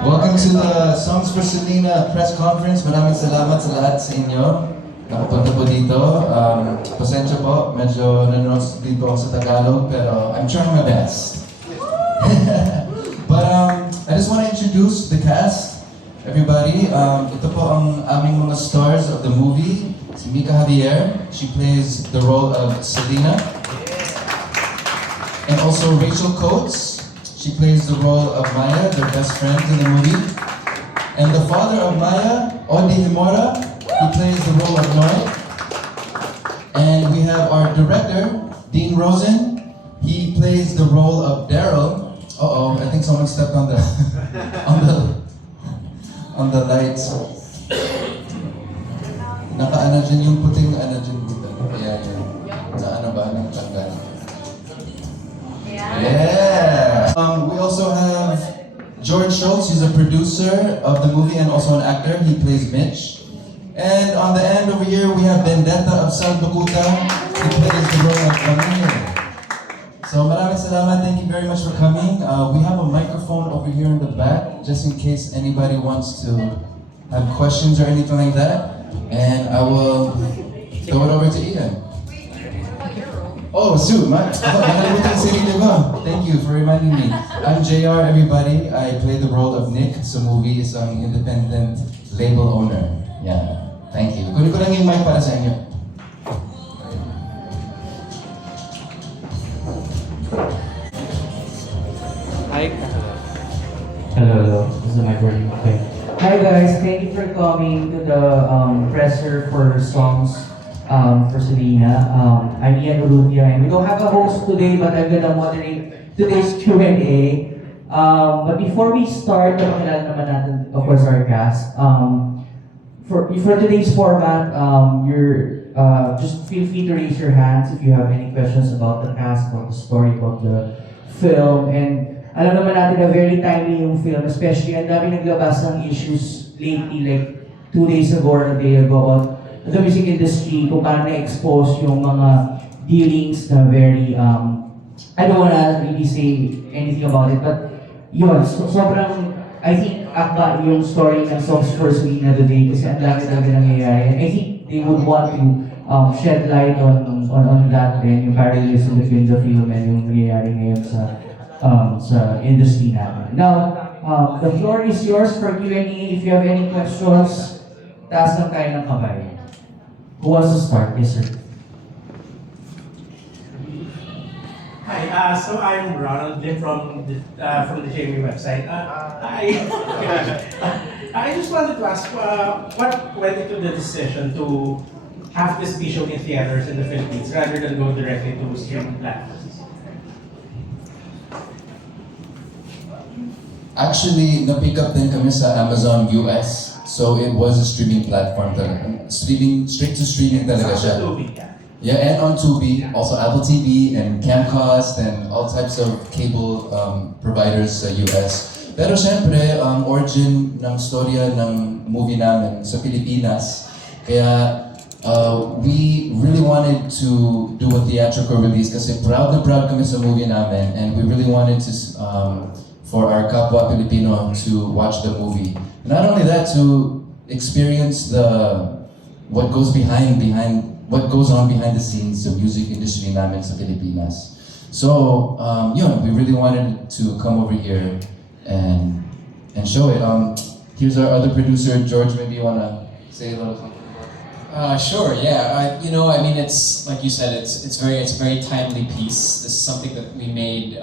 Welcome to the Songs for Selina press conference. Maraming salamat sa lahat sa inyo. Nakapunta po dito. Pasensya po, medyo nanonood dito ako sa Tagalog, pero I'm trying my best. But I just want to introduce the cast. Everybody, ito po ang aming mga stars of the movie. Si Mica Javier, she plays the role of Selina. And also Rachel Coates, she plays the role of Maya, their best friend in the movie. And the father of Maya, Audie Gemora, he plays the role of Noy. And we have our director, Dean Rosen. He plays the role of Daryl. Uh-oh, I think someone stepped on the on the lights. Naka-ano dyan yung puting ano dyan dito. Yeah. Na ano ba? Nang tanggal. Yeah! We also have George Schultz, he's a producer of the movie and also an actor. He plays Mitch. And on the end over here, we have Vendetta of Sal Bakuta. He plays the role of Javier. So maraming salamat, thank you very much for coming. We have a microphone over here in the back, just in case anybody wants to have questions or anything like that. And I will throw it over to Ian. Oh, shoot, nakalimutan si Rita ko. Thank you for reminding me. I'm JR, everybody. I play the role of Nick sa movie, isang independent label owner. Yeah, thank you. Kunin ko lang yung mic para sa inyo. Hi. Hello. This is the mic working. Okay. Hi guys, thank you for coming to the presser for songs for Selina. I'm Ian and we don't have a host today, but I'm gonna moderate today's Q&A. But before we start, pakilala naman natin, of course, our cast. For today's format, you're just feel free to raise your hands if you have any questions about the cast, about the story, about the film. And alam naman natin na very timely yung film, especially ang dami naglabas ng issues lately, like 2 days ago or a day ago about the music industry, kung paano na-expose yung mga dealings na very, I don't wanna really say anything about it, but yun, sobrang, I think, akba yung story ng Songs for Selina today kasi ang dami talaga nangyayari. And I think they would want to shed light on that din, yung parallelism between the film and yung nangyayari ngayon sa industry natin. Now, the floor is yours for Q&A. If you have any questions, taas lang tayo ng kamay. Who wants to start? Yes, sir. Hi, so I'm Ronald from the JME website. I just wanted to ask, what went into the decision to have this be shown in theaters in the Philippines rather than go directly to streaming platforms? Actually, na-pick up din kami sa Amazon US. So it was a streaming platform talaga. Straight to streaming talaga siya. Yeah, and on Tubi, also Apple TV and Camcast and all types of cable providers sa US. Pero syempre, origin ng storya ng movie namin sa Pilipinas. Kaya we really wanted to do a theatrical release kasi proud na proud kami sa movie namin and we really wanted to for our kapwa Filipino to watch the movie. Not only that, to experience what goes on behind the scenes of music industry namin sa Pilipinas. So, we really wanted to come over here and show it. Here's our other producer, George. Maybe you wanna say a little something? Sure. Yeah. I mean, it's like you said. It's a very timely piece. This is something that we made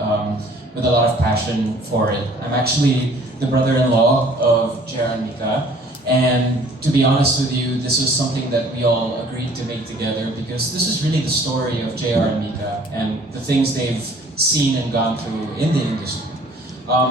with a lot of passion for it. I'm actually the brother-in-law of JR and Mica, and to be honest with you, this is something that we all agreed to make together because this is really the story of JR and Mica and the things they've seen and gone through in the industry.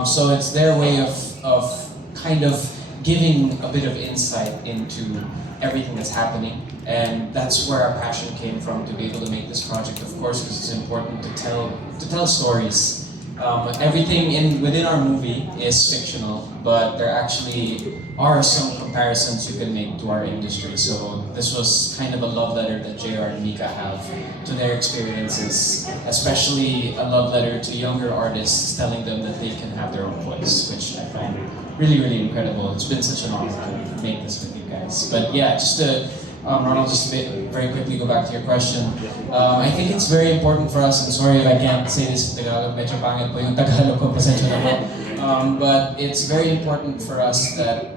So it's their way of kind of giving a bit of insight into everything that's happening, and that's where our passion came from to be able to make this project. Of course, because it's important to tell stories. Everything within our movie is fictional, but there actually are some comparisons you can make to our industry. So this was kind of a love letter that JR and Mica have to their experiences, especially a love letter to younger artists telling them that they can have their own voice, which I find really, really incredible. It's been such an honor to make this with you guys. But yeah, just to, Ronald, just very quickly go back to your question. I think it's very important for us, and sorry if I can't say this in Tagalog, medyo pangit po yung Tagalog ko, pasensya na po. But it's very important for us that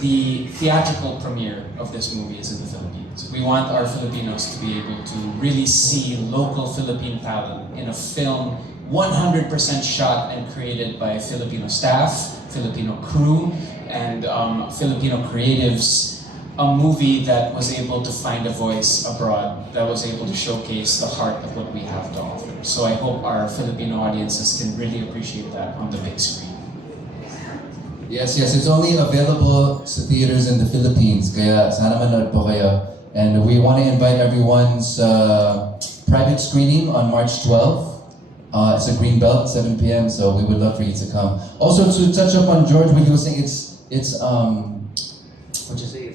the theatrical premiere of this movie is in the Philippines. We want our Filipinos to be able to really see local Philippine talent in a film 100% shot and created by Filipino staff, Filipino crew, and Filipino creatives. A movie that was able to find a voice abroad, that was able to showcase the heart of what we have to offer. So I hope our Filipino audiences can really appreciate that on the big screen. Yes, it's only available sa theaters in the Philippines, kaya sana manood po kayo. And we want to invite everyone's private screening on March 12th. It's a Greenbelt, 7 p.m., so we would love for you to come. Also, to touch up on George, when he was saying it's what you say,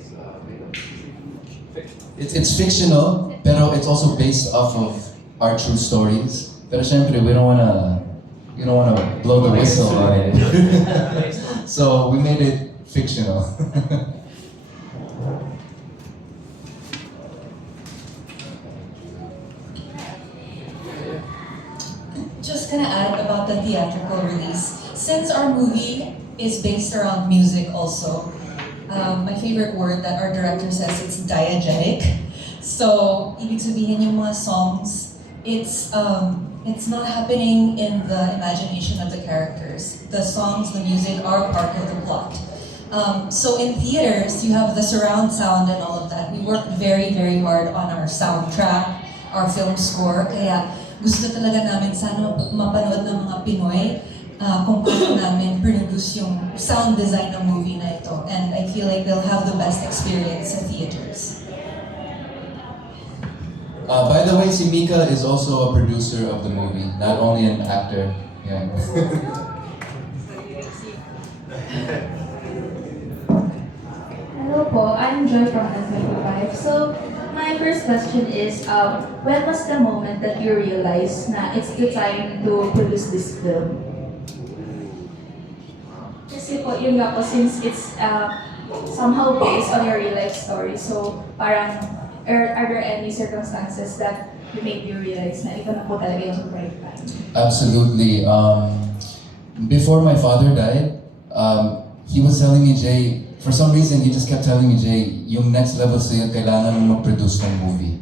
it's fictional, pero it's also based off of our true stories. Pero syempre, we don't wanna blow the whistle on it. So we made it fictional. Just gonna add about the theatrical release. Since our movie is based around music also, my favorite word that our director says, it's diegetic. So, ibig sabihin yung mga songs, it's not happening in the imagination of the characters. The songs, the music are part of the plot. So in theaters, you have the surround sound and all of that. We worked very, very hard on our soundtrack, our film score, kaya gusto talaga namin sana mapanood ng mga Pinoy kung paano namin produce yung sound design ng movie na ito. And I feel like they'll have the best experience at theaters. By the way, si Mica is also a producer of the movie, not only an actor. Yeah. Hello po, I'm Joy from S25. So, my first question is, when was the moment that you realized na it's the time to produce this film? Kasi po, yun nga po, since it's somehow based on your real life story, so parang, are there any circumstances that you made you realize na ito na po talaga yung right time? Absolutely. Before my father died, he was telling me, Jay, for some reason, he just kept telling me, Jay, yung next level sa'yo, kailangan mo mag-produce ng movie.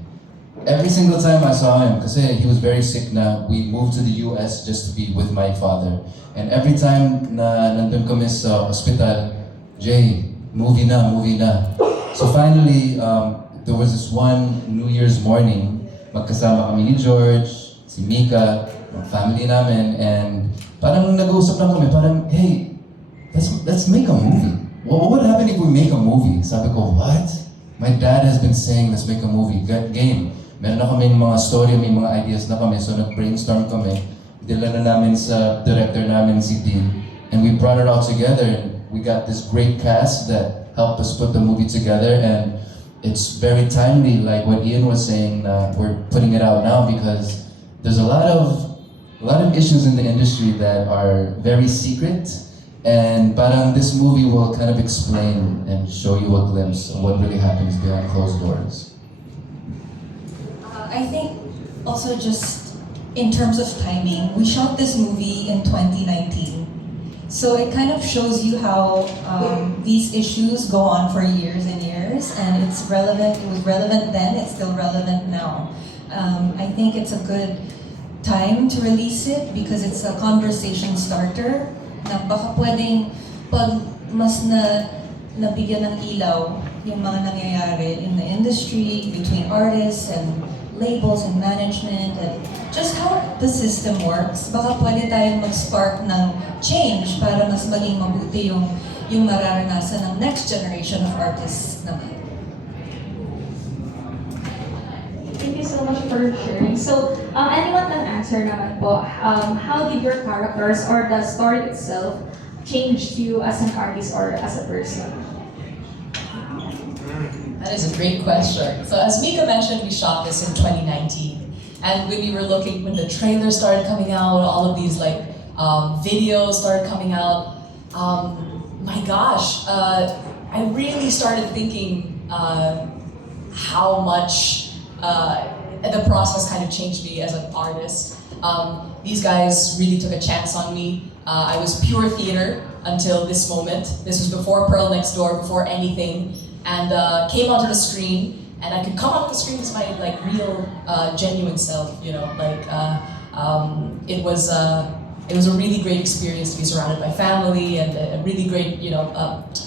Every single time I saw him, kasi he was very sick na, we moved to the US just to be with my father. And every time na nandun kami sa hospital, Jay, movie na. So finally, there was this one New Year's morning, magkasama kami ni George, si Mica, yung family namin, and parang nag-uusap lang kami, parang, hey, let's make a movie. What would happen if we make a movie? Sabi ko, what? My dad has been saying, let's make a movie. Game. Meron na kami mga story, may mga ideas na kami, so nag-brainstorm kami. Dila na namin sa director namin, si Dean, and we brought it all together. And we got this great cast that helped us put the movie together, and it's very timely, like what Ian was saying, we're putting it out now because there's a lot of issues in the industry that are very secret, and parang this movie will kind of explain and show you a glimpse of what really happens behind closed doors. I think also just in terms of timing, we shot this movie in 2019. So it kind of shows you how these issues go on for years and years, and it's relevant. It was relevant then, it's still relevant now. I think it's a good time to release it because it's a conversation starter na baka pwedeng pag mas nabigyan ng ilaw yung mga nangyayari in the industry between artists and labels and management and just how the system works, baka pwede tayong mag-spark ng change para mas maging mabuti yung mararanasan ng next generation of artists naman. Thank you so much for sharing. So, anyone can answer naman po, how did your characters or the story itself change you as an artist or as a person? That is a great question. So as Mica mentioned, we shot this in 2019. And when the trailer started coming out, all of these videos started coming out, my gosh, I really started thinking how much the process kind of changed me as an artist. These guys really took a chance on me. I was pure theater until this moment. This was before Pearl Next Door, before anything, and came onto the screen. And I could come onto the screen as my like real, genuine self. You know, like it was a really great experience to be surrounded by family and a really great, you know,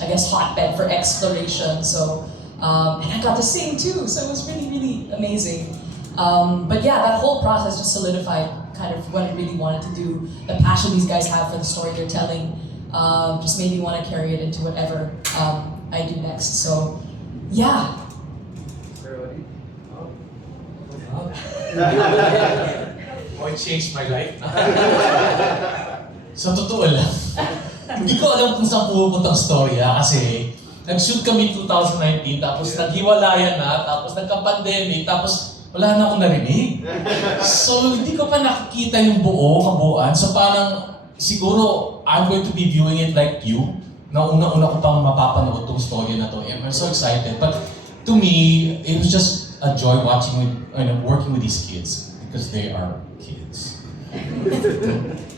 I guess hotbed for exploration. So, and I got to sing too, so it was really, really amazing. But yeah, that whole process just solidified kind of what I really wanted to do. The passion these guys have for the story they're telling just made me want to carry it into whatever I do next. So, yeah. Oh, it changed my life. Sa totoo lang, hindi ko alam kung saan pupunta ang storya kasi nag-shoot kami 2019, tapos naghiwalayan na, tapos nagka-pandemic, tapos wala na akong narinig. So, hindi ko pa nakikita yung kabuuan. So, parang siguro I'm going to be viewing it like you, na una-una ko pang mapapanood tong story na to. And I'm so excited. But to me, it was just a joy working with these kids because they are kids.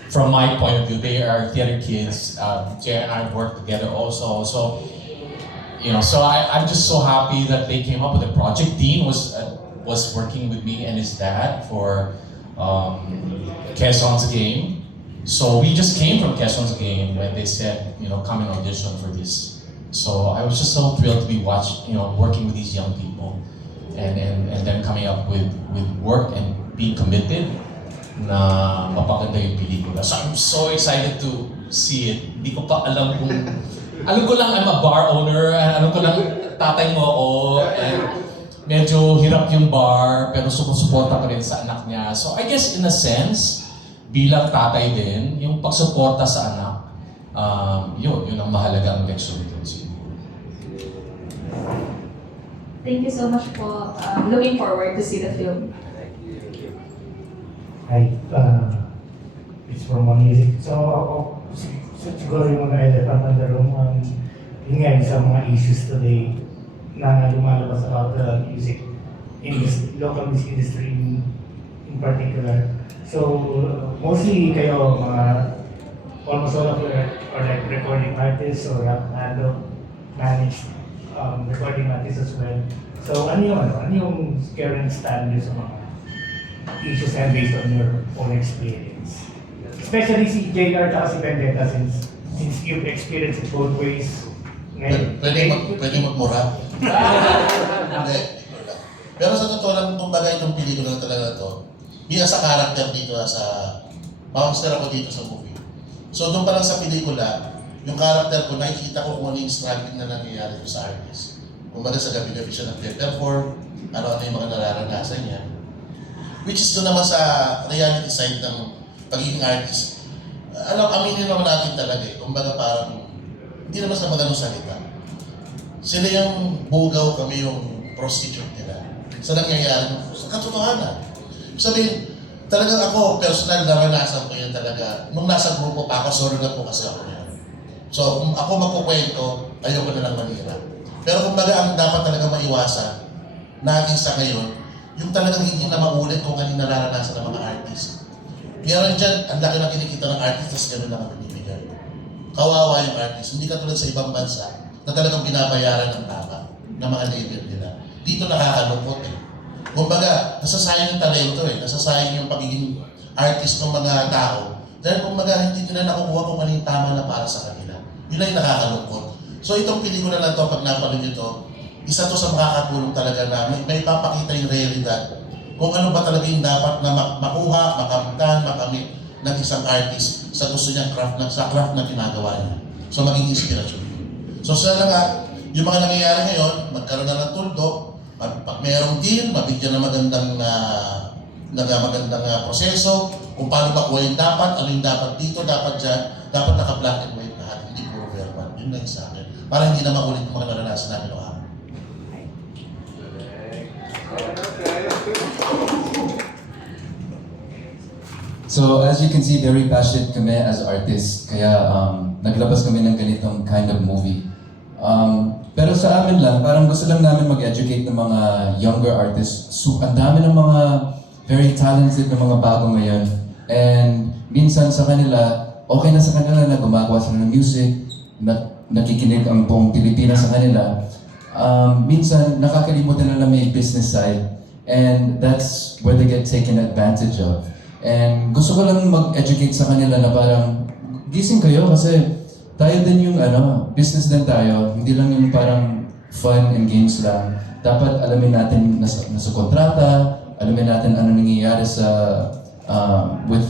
From my point of view, they are theater kids. Jay and I work together also. So, so I'm just so happy that they came up with a project. Dean was working with me and his dad for Quezon's Game. So we just came from Quezon's Game when they said, come and audition for this. So I was just so thrilled to be working with these young people, and then coming up with work and being committed na mapaganda yung pelikula. So I'm so excited to see it. Hindi ko pa alam ko lang I'm a bar owner, alam ko lang tatay mo ako, and medyo hirap yung bar, pero sumusuporta pa rin sa anak niya. So I guess in a sense, bilang tatay din, yung pagsuporta sa anak, yun ang mahalagang leksyon dito. Thank you so much po. Looking forward to see the film. Hi, it's from One Music. So siguro yung mga elephant on the room, yun nga sa mga issues today na lumalabas about the music industry, local music industry in particular. So mostly kayo almost all of you are like recording artists or have handled, managed recording artists as well. So ano yung current stand nyo sa mga issues and based on your own experience? Especially si JR at si Vendetta since you've experienced it both ways. Pwede magmura. Hindi. Pero sa totoo lang, kumbaga itong pelikula talaga to, bilang sa character dito bouncer ako dito sa movie. So doon pa lang sa pelikula, yung character ko, nakikita ko kung ano yung struggling na nangyayari ko sa artist. Kumbaga sa gabi-gabi siya nag-perform, ano yung mga nararanasan niya. Which is doon naman sa reality side ng pagiging artist. Aminin naman natin talaga eh. Kumbaga parang, hindi naman sa magandang salita. Sila yung bugaw, kami yung prostitute nila. Sa nangyayari, sa katotohanan. Sabihin, talagang ako, personal, naranasan ko yan talaga. Nung nasa grupo pa ako, solo na po kasi ako yan. So, kung ako magkukwento, ayoko na lang manira. Pero kumbaga, ang dapat talaga maiwasan natin sa ngayon, yung talagang hindi na maulit kung ano nararanasan ng mga artist. Meron dyan, ang laki na kinikita ng artist, tapos gano'n lang ang binibigay. Kawawa yung artist. Hindi katulad sa ibang bansa na talagang binabayaran ng tama ng mga label nila. Dito nakakalungkot eh. Kumbaga, nasasayang yung talento eh. Nasasayang yung pagiging artist ng mga tao. Dahil kumbaga, hindi nila nakukuha kung ano yung tama na para sa kanila. Yun lang yung nakakalungkot. So itong pelikula na to, pag napanood nyo to, isa to sa makakatulong talaga na may papakita yung realidad kung ano ba talaga yung dapat na makuha, makamtan, makamit ng isang artist sa gusto niyang sa craft na ginagawa niya. So maging inspirasyon. So sana nga, yung mga nangyayari ngayon, magkaroon na ng tuldok, pag mayroong deal, mabigyan na magandang proseso, kung paano makuha yung dapat, ano yung dapat dito, dapat dyan, dapat naka-black and white lahat, hindi puro verbal. Yun lang sa akin. Para hindi na maulit yung mga naranasan namin noong araw. So as you can see, very passionate kami as artists. Kaya naglabas kami ng ganitong kind of sa amin lang, parang gusto lang namin mag-educate ng mga younger artists. So, ang dami ng mga very talented na mga bago ngayon. And minsan sa kanila, okay na sa kanila na gumagawa sila ng music, nakikinig ang buong Pilipinas sa kanila. Minsan, nakakalimutan na may business side. And that's where they get taken advantage of. And gusto ko lang mag-educate sa kanila na parang, gising kayo kasi tayo din yung business din tayo. Hindi lang yung parang fun and games lang. Dapat alamin natin nasa kontrata, alamin natin ano nangyayari sa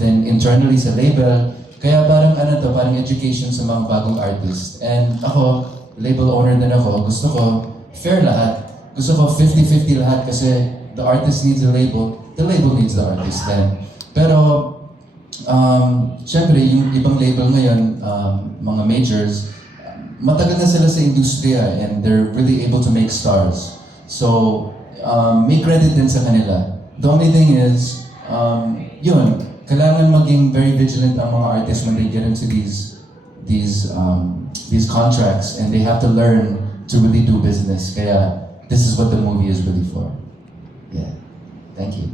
internally sa label. Kaya parang parang education sa mga bagong artist. And ako, label owner din ako, gusto ko fair lahat. Gusto ko 50-50 lahat kasi the artist needs the label needs the artist then. Pero, syempre, yung ibang label ngayon, mga majors, matagal na sila sa industriya and they're really able to make stars. So, may credit din sa kanila. The only thing is, kailangan maging very vigilant ang mga artists when they get into these contracts and they have to learn to really do business. Kaya, this is what the movie is really for. Yeah. Thank you.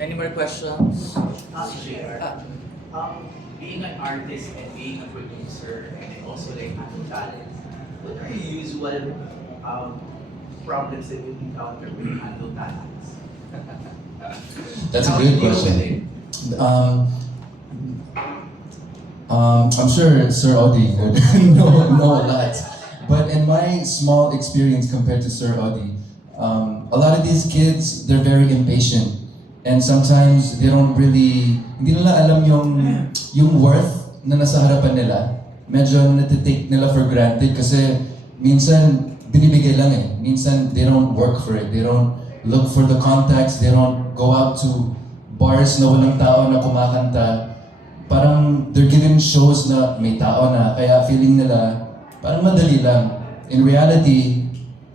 Any more questions? Being an artist and being a producer and also like having talent, what are your usual problems that you encounter when you handle talents? That's a good question. I'm sure Sir Audie would know a lot. But in my small experience compared to Sir Audie, a lot of these kids, they're very impatient. And sometimes they don't really, hindi nila alam yung worth na nasa harapan nila. Medyo natitake nila for granted kasi minsan binibigay lang eh. Minsan they don't work for it. They don't look for the contacts. They don't go out to bars na walang tao na kumakanta. Parang they're given shows na may tao na, kaya feeling nila parang madali lang. In reality,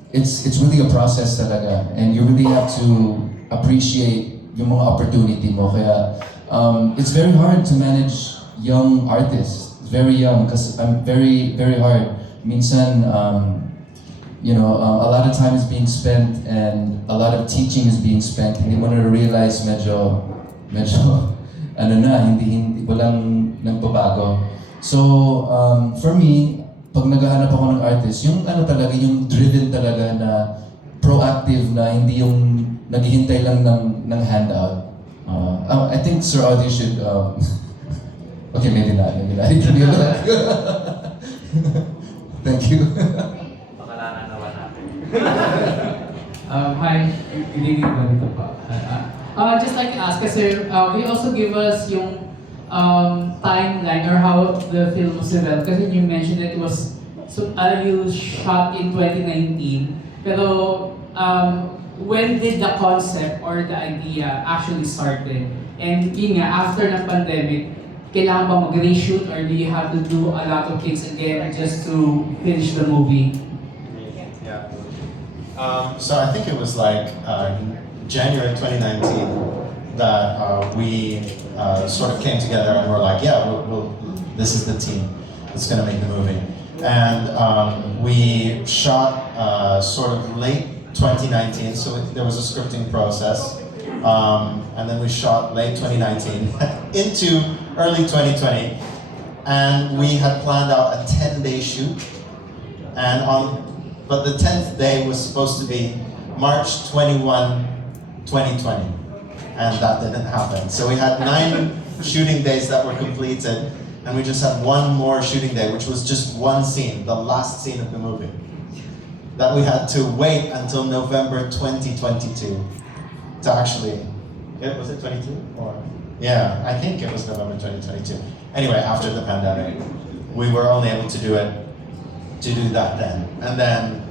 it's really a process talaga, and you really have to appreciate yung mga opportunity mo. Kaya it's very hard to manage young artists. It's very young because I'm very hard. Minsan, a lot of time is being spent and a lot of teaching is being spent. Hindi mo na realize medyo hindi walang nagbabago. So for me, pag naghahanap ako ng artist, yung talaga, yung driven talaga na proactive na hindi yung naghihintay lang ng handout. I think Sir Audie should, okay, maybe not. Thank you. Pakalanan naman natin. Hi, good evening ganito pa. Just like to ask, kasi can you also give us yung timeline or how the film was developed? Kasi you mentioned that it was you shot in 2019. Pero when did the concept or the idea actually started? And yun nga, after ng pandemic, kailangan ba mag-reshoot or do you have to do a lot of things again just to finish the movie? Yeah. So I think it was like January 2019 that we sort of came together and we're like, yeah, this is the team that's going to make the movie. And we shot sort of late 2019, so there was a scripting process. And then we shot late 2019 into early 2020. And we had planned out a 10-day shoot. But the 10th day was supposed to be March 21, 2020. And that didn't happen. So we had 9 shooting days that were completed, and we just had one more shooting day, which was just one scene, the last scene of the movie, that we had to wait until November 2022 to actually, was it 22? Or, yeah, I think it was November 2022. Anyway, after the pandemic, we were only able to do that then. And then,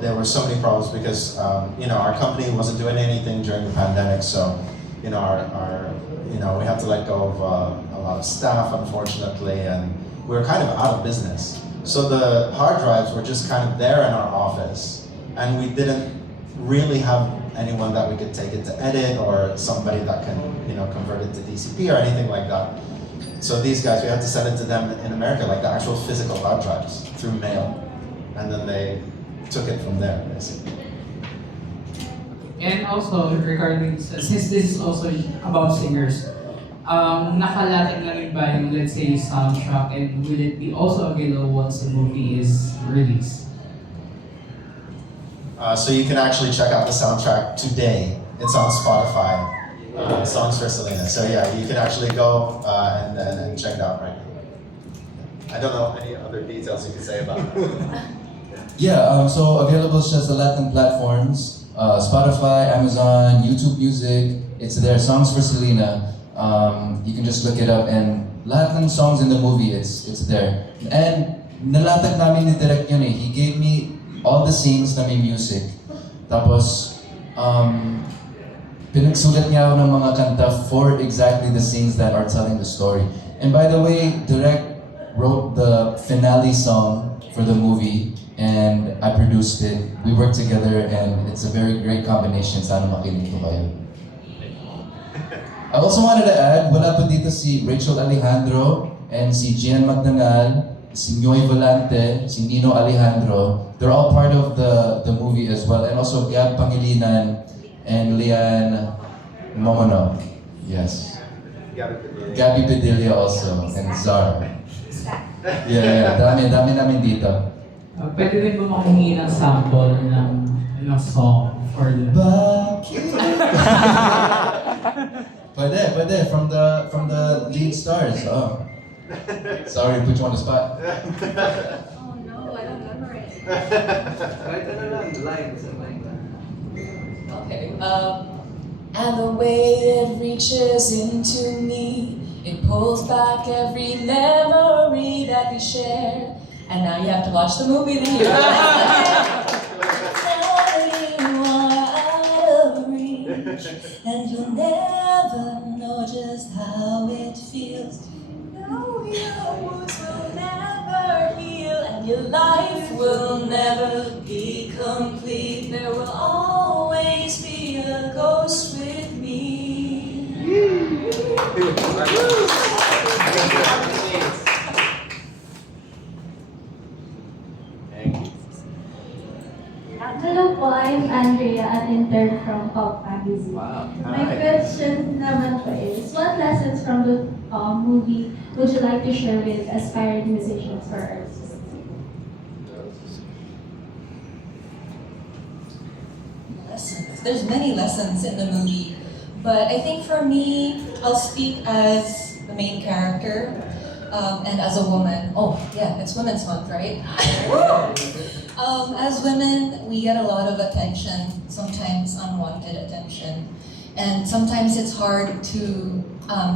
there were so many problems because our company wasn't doing anything during the pandemic, so we had to let go of a lot of staff, unfortunately, and we were kind of out of business. So the hard drives were just kind of there in our office, and we didn't really have anyone that we could take it to edit or somebody that can convert it to DCP or anything like that. So these guys, we had to send it to them in America, like the actual physical hard drives through mail, and then they took it from there, basically. And also, regarding, since this is also about singers, nakalatag na rin ba yung, let's say, soundtrack, and will it be also available once the movie is released? So you can actually check out the soundtrack today. It's on Spotify, Songs for Selena. So yeah, you can actually go and check it out right now. I don't know any other details you can say about it. Yeah, so available siya sa Latin platforms, Spotify, Amazon, YouTube Music. It's there, Songs for Selena. You can just look it up, and lahat ng songs in the movie, it's there. And nalatag namin ni Direk yun eh. He gave me all the scenes na may music. Tapos, pinagsulat niya ako ng mga kanta for exactly the scenes that are telling the story. And by the way, Direk wrote the finale song for the movie, and I produced it. We worked together, and it's a very great combination. Sana makinig ko kayo. I also wanted to add, wala pa dito si Rachel Alejandro and si Gian Magdangal, si Noy Volante, si Nino Alejandro. They're all part of the movie as well. And also Gab Pangilinan and Leanne Mamonong. Yes. Gabby Padilla also, and Zara. Yeah, dami namin dito. Pwede rin ba makahingi ng sample ng song for the... Pwede, from the lead stars. Oh. Sorry to put you on the spot. Oh no, I don't remember it. Kahit ano lang, line, something like that. Okay. And the way it reaches into me, it pulls back every memory that we shared. And now you have to watch the movie to hear and you'll never know just how it feels. No, your wounds will never heal, and your life will never be complete. There will always be a ghost with me. Hello po, I'm Andrea, an intern from Pop Magazine. Wow. My question naman po is, what lessons from the movie would you like to share with aspiring musicians or artists? Lessons. There's many lessons in the movie, but I think for me, I'll speak as the main character and as a woman. Oh yeah, it's Women's Month, right? As women, we get a lot of attention, sometimes unwanted attention, and sometimes it's hard to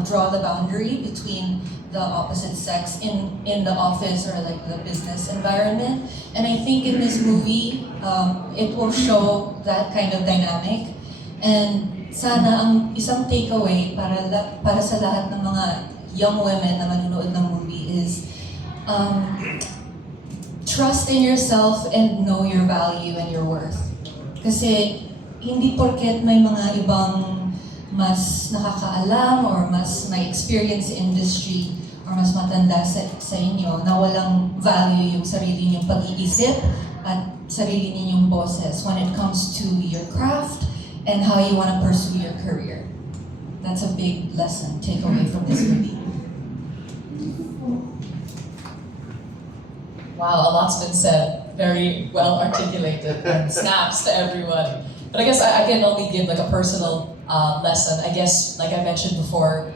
draw the boundary between the opposite sex in the office or like the business environment. And I think in this movie, it will show that kind of dynamic. And sana ang isang takeaway para sa lahat ng mga young women na manunood ng movie is trust in yourself and know your value and your worth. Kasi hindi porket may mga ibang mas nakakaalam or mas may experience sa industry or mas matanda sa inyo na walang value yung sarili ninyong pag-iisip at sarili ninyong boses when it comes to your craft and how you want to pursue your career. That's a big lesson, take away from this movie. Wow, a lot's been said. Very well articulated and snaps to everyone. But I guess I can only give like a personal lesson. I guess, like I mentioned before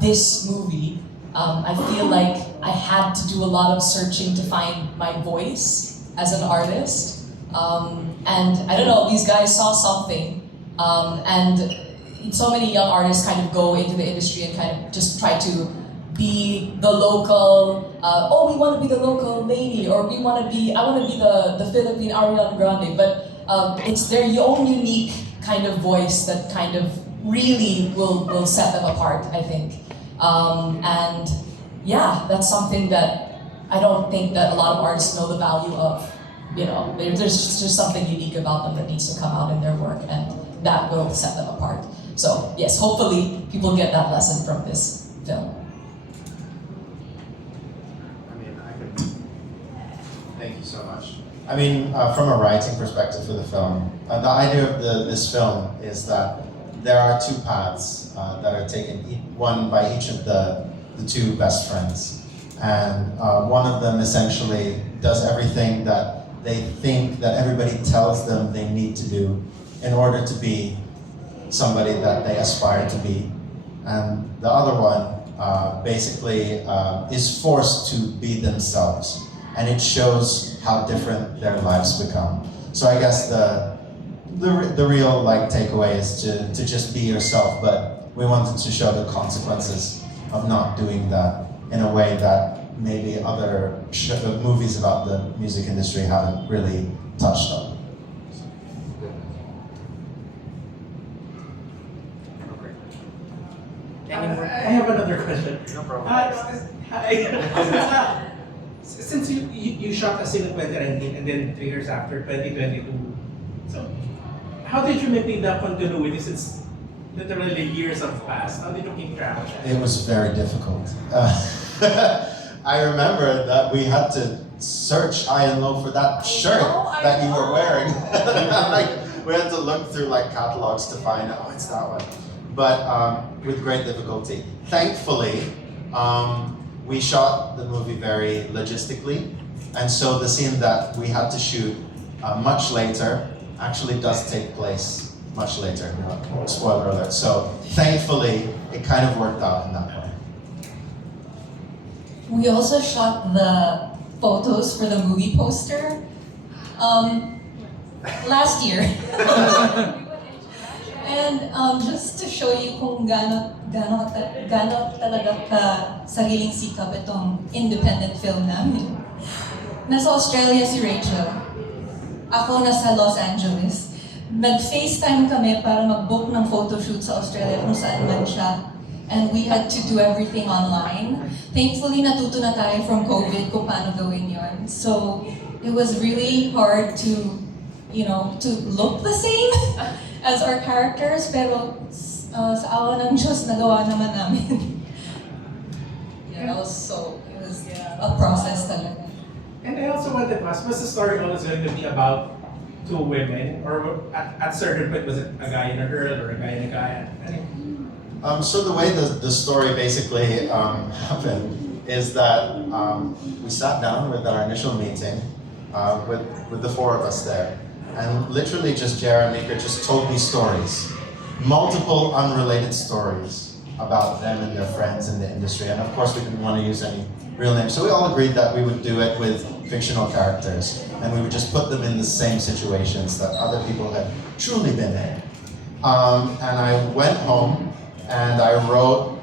this movie, I feel like I had to do a lot of searching to find my voice as an artist. And I don't know, these guys saw something. And so many young artists kind of go into the industry and kind of just try to be the local, we want to be the local lady, or I want to be the Philippine Ariana Grande, but it's their own unique kind of voice that kind of really will set them apart, I think. And yeah, that's something that I don't think that a lot of artists know the value of. You know, there's just something unique about them that needs to come out in their work, and that will set them apart. So yes, hopefully people get that lesson from this film. Thank you so much. I mean, from a writing perspective for the film, the idea of this film is that there are two paths that are taken, one by each of the two best friends. And one of them essentially does everything that they think that everybody tells them they need to do in order to be somebody that they aspire to be. And the other one basically is forced to be themselves. And it shows how different their lives become. So I guess the real takeaway is to just be yourself, but we wanted to show the consequences of not doing that in a way that maybe other movies about the music industry haven't really touched on. I have another question. No problem. Hi. Since you shot a scene in 2019 and then 3 years after, 2022, so how did you maintain the continuity since literally years have passed? How did you keep track of that? It was very difficult. I remember that we had to search high and low for that shirt that you were wearing. We had to look through catalogs to find, oh, it's that one. But with great difficulty. Thankfully, we shot the movie very logistically, and so the scene that we had to shoot much later actually does take place much later. Spoiler alert. So thankfully, it kind of worked out in that way. We also shot the photos for the movie poster last year. And just to show you kung gaano talaga ka sariling sikap itong independent film namin. Nasa Australia si Rachel. Ako nasa Los Angeles. Nag-FaceTime kami para mag-book ng photoshoot sa Australia kung saan man siya. And we had to do everything online. Thankfully, natuto na tayo from COVID kung paano gawin yon. So, it was really hard to look the same as our characters, pero sa awa ng Diyos, nagawa naman namin. It was a process talaga. And I also wanted to ask, was the story always going to be about two women? Or at certain point, was it a guy and a girl or a guy and a guy? So the way the story basically happened is that we sat down with our initial meeting with the four of us there. And literally just Jared and Mica just told these stories. Multiple unrelated stories about them and their friends in the industry. And of course we didn't want to use any real names. So we all agreed that we would do it with fictional characters. And we would just put them in the same situations that other people had truly been in. And I went home and I wrote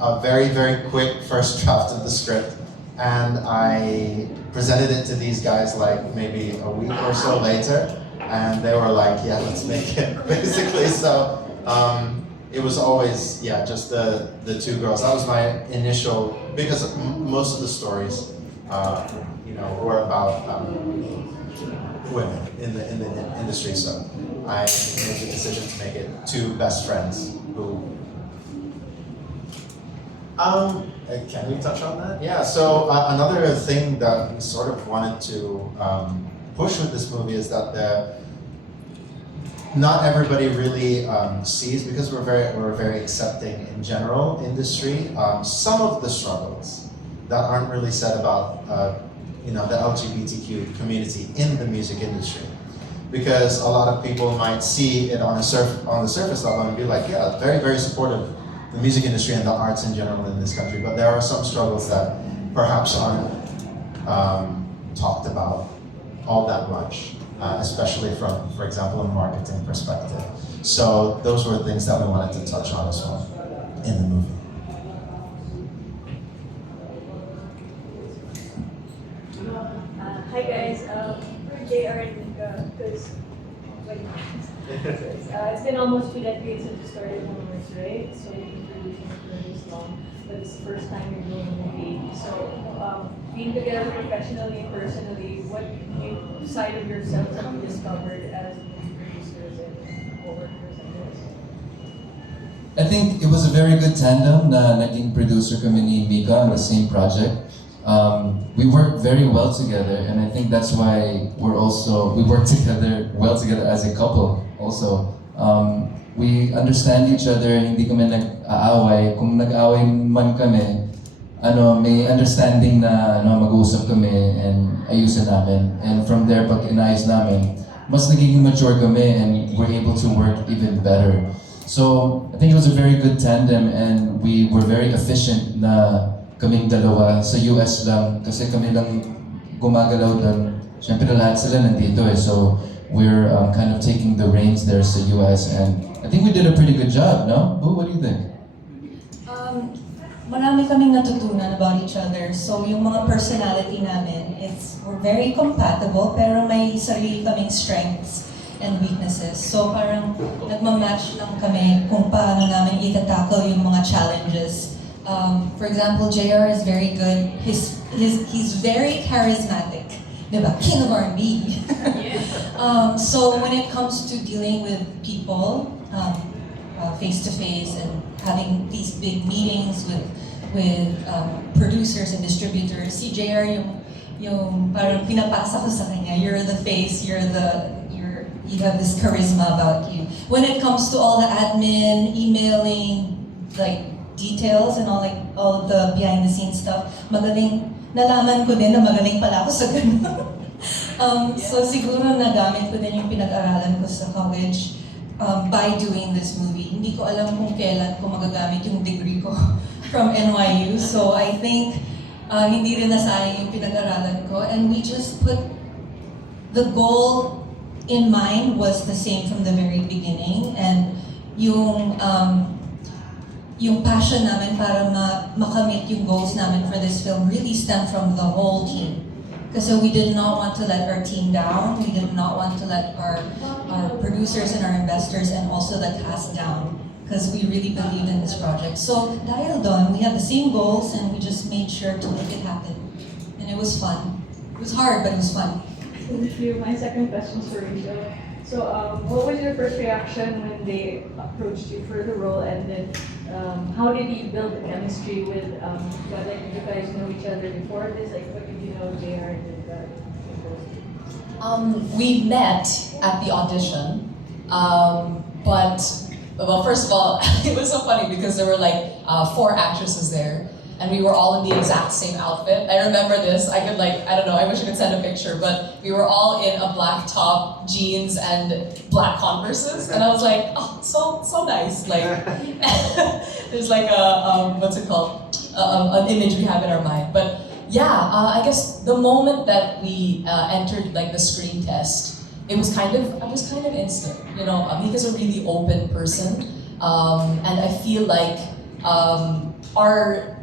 a very, very quick first draft of the script. And I presented it to these guys maybe a week or so later, and they were like, yeah, let's make it, basically. So it was always, just the two girls. That was my initial, because most of the stories, were about women in the industry. So I made the decision to make it two best friends who. Can we touch on that? Yeah, so another thing that we sort of wanted to push with this movie is that not everybody really sees, because we're very accepting in general industry, some of the struggles that aren't really said about the LGBTQ community in the music industry. Because a lot of people might see it on the surface level and be like, yeah, very, very supportive the music industry and the arts in general in this country, but there are some struggles that perhaps aren't talked about all that much, especially from, for example, a marketing perspective. So those were things that we wanted to touch on as well in the movie. Hi guys, we're JR and Mica, because it's been almost 2 decades since you started Powerhouse, right? So you've been producing it for this long, but it's the first time you're doing a movie. So being together professionally and personally, what new side of yourselves have you discovered as movie producers and co-workers, I guess? I think it was a very good tandem na naging producer kami ni Mica on the same project. We work very well together, and I think that's why we work together well together as a couple also. We understand each other, hindi kami nag-aaway. Kung nag-aaway man kami, may understanding na mag-uusap kami and ayusin namin. And from there, pag inayos namin, mas nagiging mature kami and we're able to work even better. So, I think it was a very good tandem and we were very efficient na kaming dalawa sa US lang kasi kami lang gumagalaw doon. Siyempre lahat sila nandito eh. So, we're kind of taking the reins there sa US and I think we did a pretty good job, no? Boo, what do you think? Marami kaming natutunan about each other. So yung mga personality namin, we're very compatible pero may sarili kaming strengths and weaknesses. So parang nagmamatch lang kami kung paano namin ita-tackle yung mga challenges. For example, JR is very good. He's very charismatic. Diba? King of R&B. So when it comes to dealing with people, face to face and having these big meetings with producers and distributors, si JR yung parang pinapasa ko sa kanya, you're the face, you have this charisma about you. When it comes to all the admin, emailing, like details and all of the behind the scenes stuff, nalaman ko din na magaling pala ako sa ganun. So siguro nagamit ko din yung pinag-aralan ko sa college by doing this movie. Hindi ko alam kung kailan ko magagamit yung degree ko from NYU. So I think hindi rin nasayang yung pinag-aralan ko. And we just put the goal in mind was the same from the very beginning. And yung passion namin para makamit yung goals namin for this film really stemmed from the whole team. Because we did not want to let our team down. We did not want to let our producers and our investors and also the cast down. Because we really believed in this project. So dahil doon, we had the same goals and we just made sure to make it happen. And it was fun. It was hard, but it was fun. Thank you. My second question is for Rachel. So what was your first reaction when they approached you for the role, and then how did you build the chemistry with, did you guys know each other before this? Like, what did you know JR and We met at the audition, but first of all, it was so funny because there were like 4 actresses there, and we were all in the exact same outfit. I remember this. I don't know, I wish I could send a picture, but we were all in a black top, jeans, and black Converses, and I was like, oh, so nice. Like, there's like what's it called? An image we have in our mind. But yeah, I guess the moment that we entered like the screen test, it was kind of instant. You know, Mica's a really open person, and I feel like our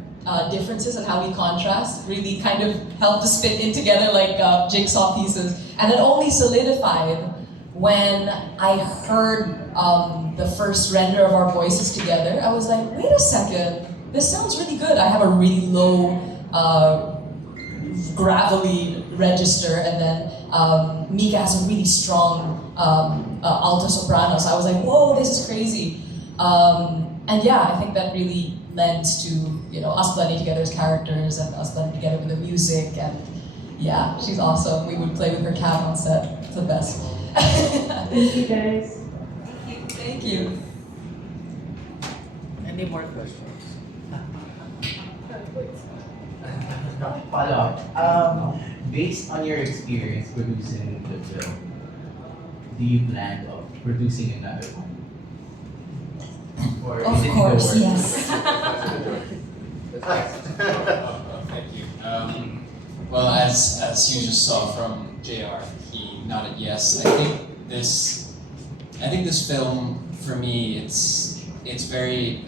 differences and how we contrast really kind of helped us fit in together like jigsaw pieces. And it only solidified when I heard the first render of our voices together. I was like, wait a second, this sounds really good. I have a really low, gravelly register, and then Mica has a really strong alto soprano. So I was like, whoa, this is crazy. And yeah, I think that really lends to us blending together as characters and us blending together with the music. And yeah, she's awesome. We would play with her cat on set. It's the best. Thank you guys. Thank you. Any more questions? Follow up. Based on your experience producing the film, do you plan of producing another one? Or Of is it course, in the yes. Thank you. Well, as you just saw from JR, he nodded yes. I think this film for me, it's very,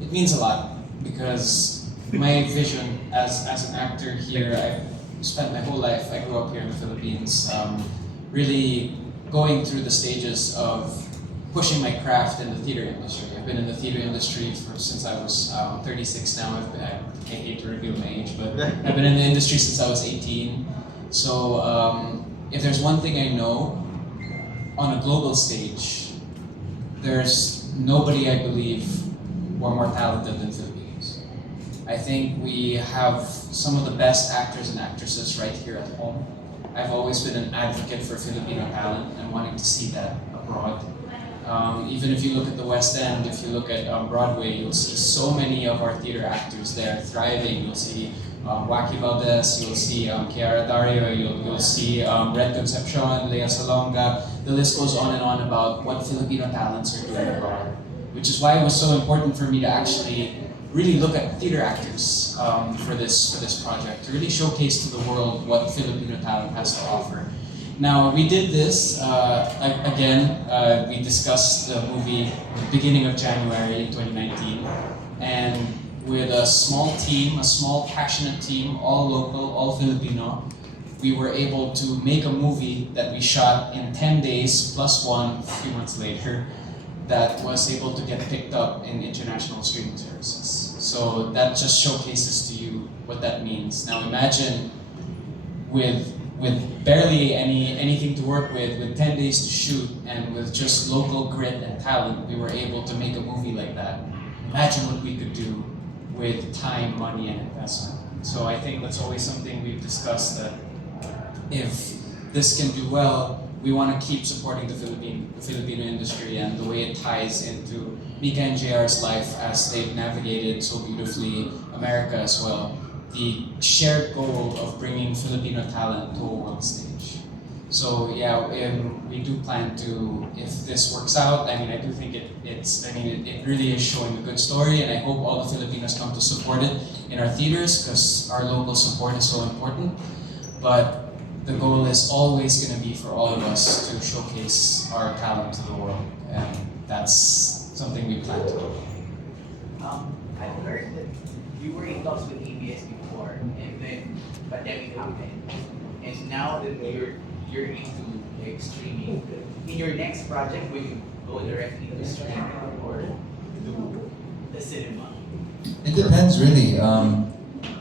it means a lot because my vision as an actor here, I've spent my whole life, I grew up here in the Philippines, really going through the stages of pushing my craft in the theater industry. I've been in the theater industry since I was 36 now. I hate to reveal my age, but I've been in the industry since I was 18. So if there's one thing I know, on a global stage, there's nobody, I believe, were more talented than Filipinos. I think we have some of the best actors and actresses right here at home. I've always been an advocate for Filipino talent and wanting to see that abroad. Even if you look at the West End, if you look at Broadway, you'll see so many of our theater actors there thriving. You'll see Waki Valdez, you'll see Kiara Dario, you'll see Red Concepcion, Lea Salonga. The list goes on and on about what Filipino talents are doing abroad, which is why it was so important for me to actually really look at theater actors for this project, to really showcase to the world what Filipino talent has to offer. Now, we did this, we discussed the movie at the beginning of January 2019, and with a small team, a small passionate team, all local, all Filipino, we were able to make a movie that we shot in 10 days plus one a few months later that was able to get picked up in international streaming services. So that just showcases to you what that means. Now imagine with barely anything to work with 10 days to shoot, and with just local grit and talent, we were able to make a movie like that. Imagine what we could do with time, money, and investment. So I think that's always something we've discussed, that if this can do well, we want to keep supporting the Filipino industry and the way it ties into Mica and JR's life as they've navigated so beautifully America as well. The shared goal of bringing Filipino talent to a world stage. So yeah, we do plan to, if this works out, I mean, I do think it really is showing a good story, and I hope all the Filipinos come to support it in our theaters, because our local support is so important. But the goal is always going to be for all of us to showcase our talent to the world, and that's something we plan to do. I've heard that you were in talks with ABS before, and then pandemic happened, and now that you're into like streaming, in your next project, will you go directly to streaming or to the cinema? It depends really,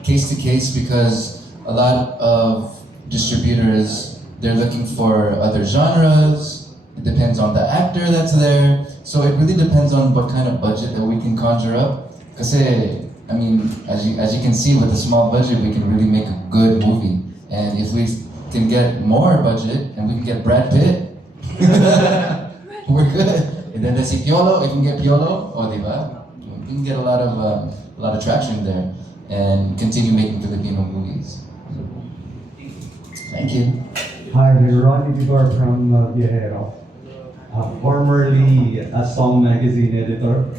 case to case, because a lot of distributors, they're looking for other genres. It depends on the actor that's there. So it really depends on what kind of budget that we can conjure up. Kasi, I mean, as you can see, with a small budget, we can really make a good movie. And if we can get more budget and we can get Brad Pitt, we're good. And then there's si Piolo, if we can get Piolo, diba? We can get a lot of traction there and continue making Filipino movies. Thank you. Hi, I'm Ronnie Vigor from Viajero, formerly a song magazine editor.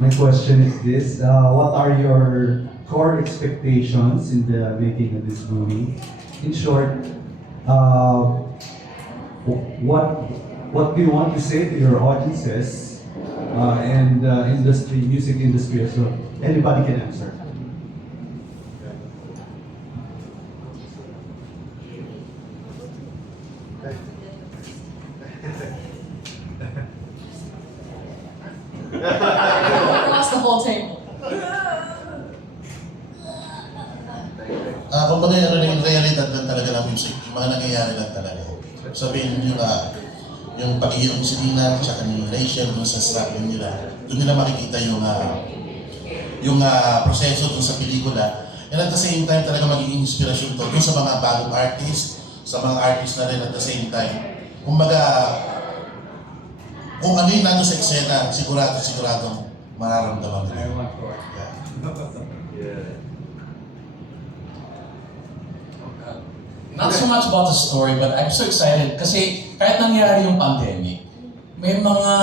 My question is this: what are your core expectations in the making of this movie? In short, what do you want to say to your audiences and music industry as well? Anybody can answer. Across the whole table. Kumbaga yung realidad lang talaga ng music, yung mga nangyayari lang talaga. Sabihin nyo yung pag-iyon ni Selina at saka ni Rachel dun sa struggle nila, dun nila makikita yung proseso dun sa pelikula. And at the same time talaga magiging inspirasyon to dun sa mga bagong artist, sa mga artist na rin at the same time. Kumbaga, kung ano yung nandun sa eksena, siguradong mararamdaman nila. Yeah. Not so much about the story, but I'm so excited kasi kahit nangyari yung pandemic, may mga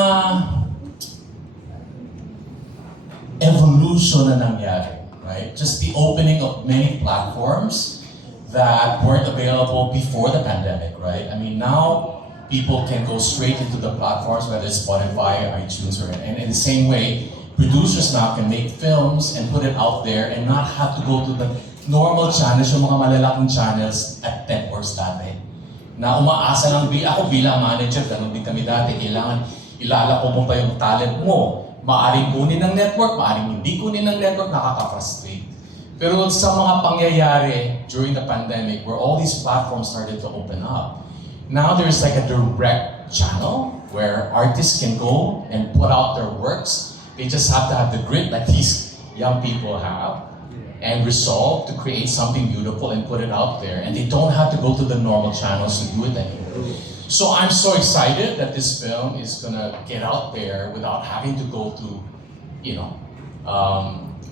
evolution na nangyari, right? Just the opening of many platforms that weren't available before the pandemic, right? I mean, now people can go straight into the platforms, whether it's Spotify, iTunes, and in the same way, producers now can make films and put it out there and not have to go to the normal channels, yung mga malalaking channels at networks dati. Na umaasa lang, ako bilang manager, ganun din kami dati, kailangan ilalako mo pa yung talent mo. Maaring kunin ng network, maaring hindi kunin ng network, nakaka-frustrate. Pero sa mga pangyayari during the pandemic, where all these platforms started to open up, Now there's like a direct channel where artists can go and put out their works. They just have to have the grit like these young people have and resolve to create something beautiful and put it out there. And they don't have to go to the normal channels to do it anymore. So I'm so excited that this film is gonna get out there without having to go to,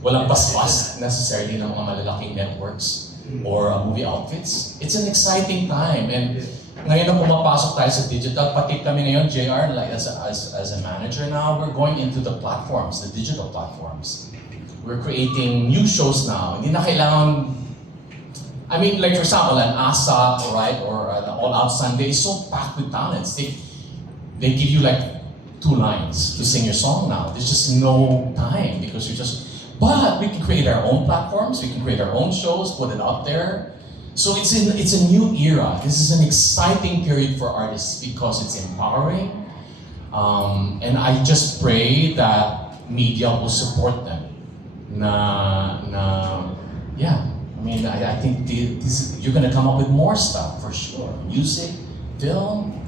walang basbas necessarily ng mga malalaking networks or movie outfits. It's an exciting time. And ngayon na pumapasok tayo sa digital, pati kami ngayon, JR, like as a manager now, we're going into the platforms, the digital platforms. We're creating new shows now. Hindi na kailangan, I mean, like for example, an ASA, right, or an All Out Sunday is so packed with talents. They give you like 2 lines to sing your song now. There's just no time because but we can create our own platforms, we can create our own shows, put it out there. So it's a new era. This is an exciting period for artists because it's empowering. And I just pray that media will support them. Yeah. I mean, I think you're gonna come up with more stuff for sure. Music, film,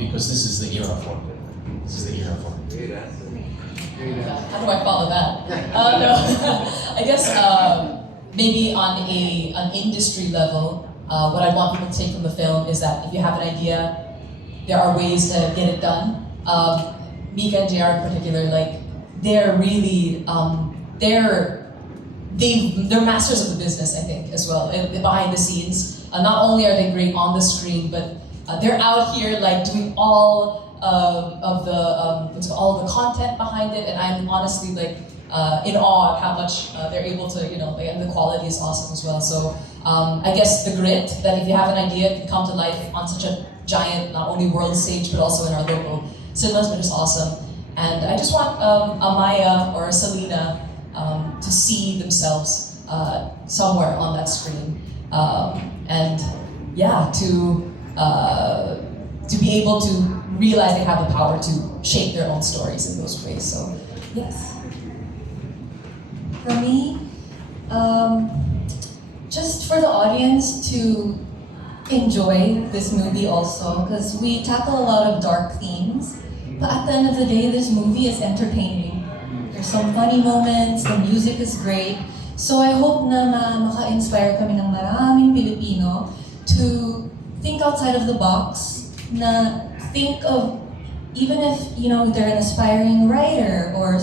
because this is the era for it. This is the era for it. How do I follow that? No. I guess maybe on an industry level, what I want people to take from the film is that if you have an idea, there are ways to get it done. Mica and JR in particular, like they're really they're masters of the business, I think, as well, behind the scenes. Not only are they great on the screen, but they're out here like doing all of the content behind it, and I'm honestly like in awe of how much they're able to, and the quality is awesome as well. So I guess the grit that if you have an idea, it can come to life on such a giant, not only world stage, but also in our local cinemas, which is awesome. And I just want a Maya or a Selina to see themselves somewhere on that screen, and yeah, to be able to realize they have the power to shape their own stories in those ways. So, yes. For me, just for the audience to enjoy this movie also, because we tackle a lot of dark themes, but at the end of the day, this movie is entertaining. There's some funny moments, the music is great, so I hope na maka-inspire kami ng maraming Pilipino to think outside of the box, na think of, even if they're an aspiring writer or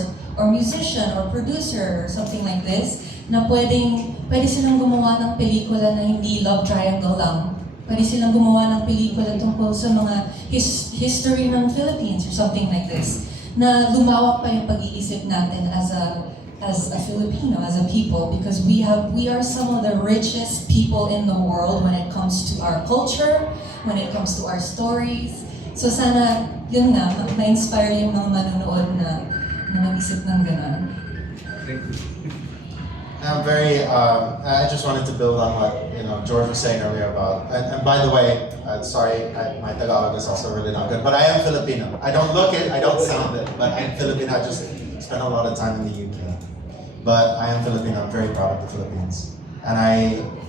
musician or producer or something like this, na pwede silang gumawa ng pelikula na hindi love triangle lang. Pwede silang gumawa ng pelikula tungkol sa mga history ng Philippines or something like this. Na lumawak pa yung pag-iisip natin as a Filipino, as a people, because we are some of the richest people in the world when it comes to our culture, when it comes to our stories. So sana, yun nga, ma-inspire yung mga manonood na mag-isip ng gano'n. I'm I just wanted to build on what George was saying earlier about, and by the way, sorry, my Tagalog is also really not good, but I am Filipino. I don't look it, I don't sound it, but I'm Filipino. I just spent a lot of time in the UK. But I am Filipino, I'm very proud of the Philippines. And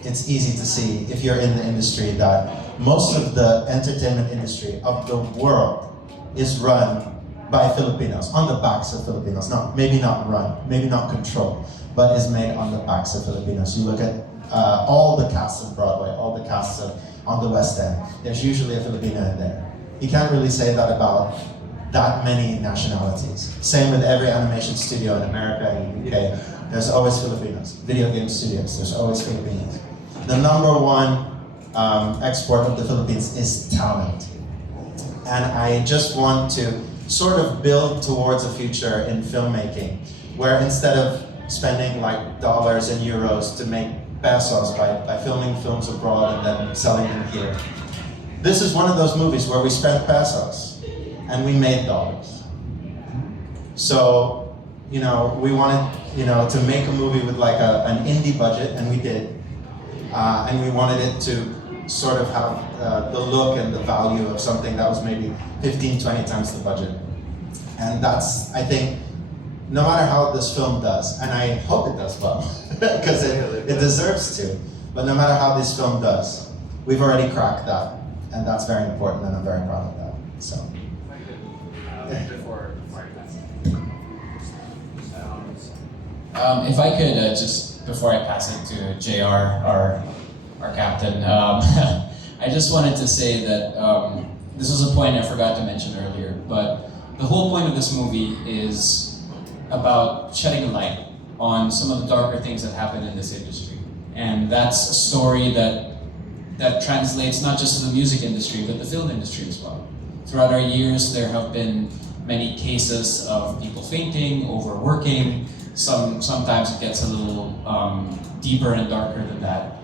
it's easy to see, if you're in the industry, that most of the entertainment industry of the world is run by Filipinos, on the backs of Filipinos. Maybe not run, maybe not controlled, but is made on the backs of Filipinos. You look at all the casts of Broadway, all the casts on the West End, there's usually a Filipino in there. You can't really say that about that many nationalities. Same with every animation studio in America and UK. There's always Filipinos. Video game studios, there's always Filipinos. The #1 export of the Philippines is talent. And I just want to sort of build towards a future in filmmaking where instead of spending like dollars and euros to make pesos by filming films abroad and then selling them here, this is one of those movies where we spent pesos and we made dollars. So, we wanted, to make a movie with like an indie budget, and we did. And we wanted it to sort of have the look and the value of something that was maybe 15, 20 times the budget. And that's, I think, no matter how this film does, and I hope it does well, because it deserves to, but no matter how this film does, we've already cracked that. and that's very important, and I'm very proud of that. So. If I could just before I pass it to JR, our captain, I just wanted to say that this was a point I forgot to mention earlier, but the whole point of this movie is about shedding a light on some of the darker things that happen in this industry. And that's a story that translates not just to the music industry, but the film industry as well. Throughout our years, there have been many cases of people fainting, overworking. Sometimes it gets a little deeper and darker than that.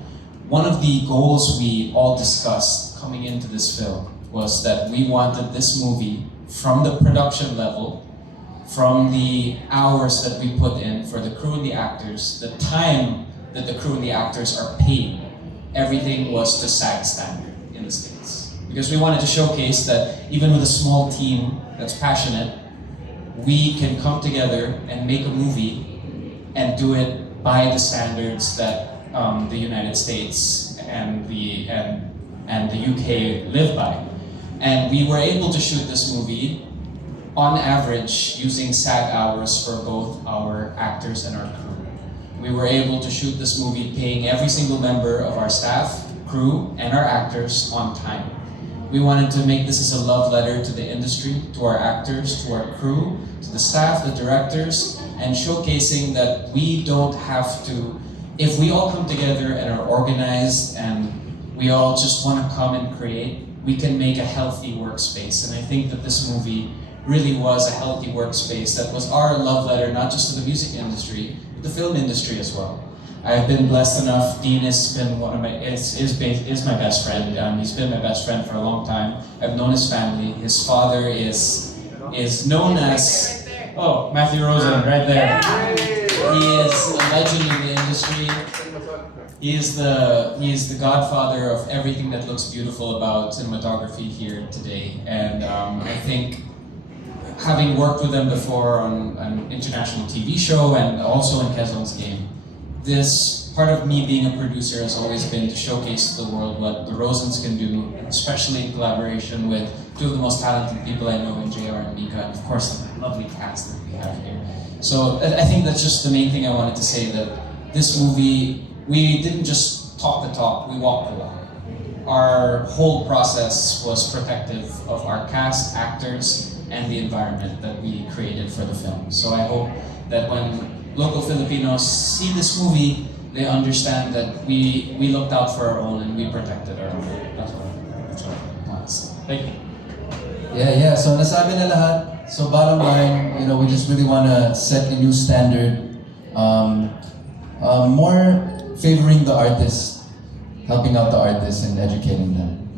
One of the goals we all discussed coming into this film was that we wanted this movie, from the production level, from the hours that we put in for the crew and the actors, the time that the crew and the actors are paid, everything was to SAG standard in the States. Because we wanted to showcase that even with a small team that's passionate, we can come together and make a movie and do it by the standards that the United States and the UK live by. And we were able to shoot this movie on average using SAG hours for both our actors and our crew. We were able to shoot this movie paying every single member of our staff, crew, and our actors on time. We wanted to make this as a love letter to the industry, to our actors, to our crew, to the staff, the directors, and showcasing that we don't have to, if we all come together and are organized and we all just want to come and create, we can make a healthy workspace. And I think that this movie really was a healthy workspace that was our love letter, not just to the music industry, but the film industry as well. I've been blessed enough. Dean has been one of my is my best friend. He's been my best friend for a long time. I've known his family. His father is known as Matthew Rosen right there. He is a legend in the industry. He is the godfather of everything that looks beautiful about cinematography here today. And I think, having worked with them before on an international TV show and also in Quezon's Game, this part of me being a producer has always been to showcase to the world what the Rosens can do, especially in collaboration with two of the most talented people I know in JR and Mica, and of course the lovely cast that we have here. So I think that's just the main thing I wanted to say, that this movie, we didn't just talk the talk, we walked the walk. Our whole process was protective of our cast, actors, and the environment that we created for the film. So I hope that when local Filipinos see this movie, they understand that we looked out for our own and we protected our own. That's what I want to say. Thank you. Yeah. So nasabi na lahat. So bottom line, we just really want to set a new standard. More favoring the artists, helping out the artists and educating them.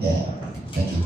Yeah. Thank you.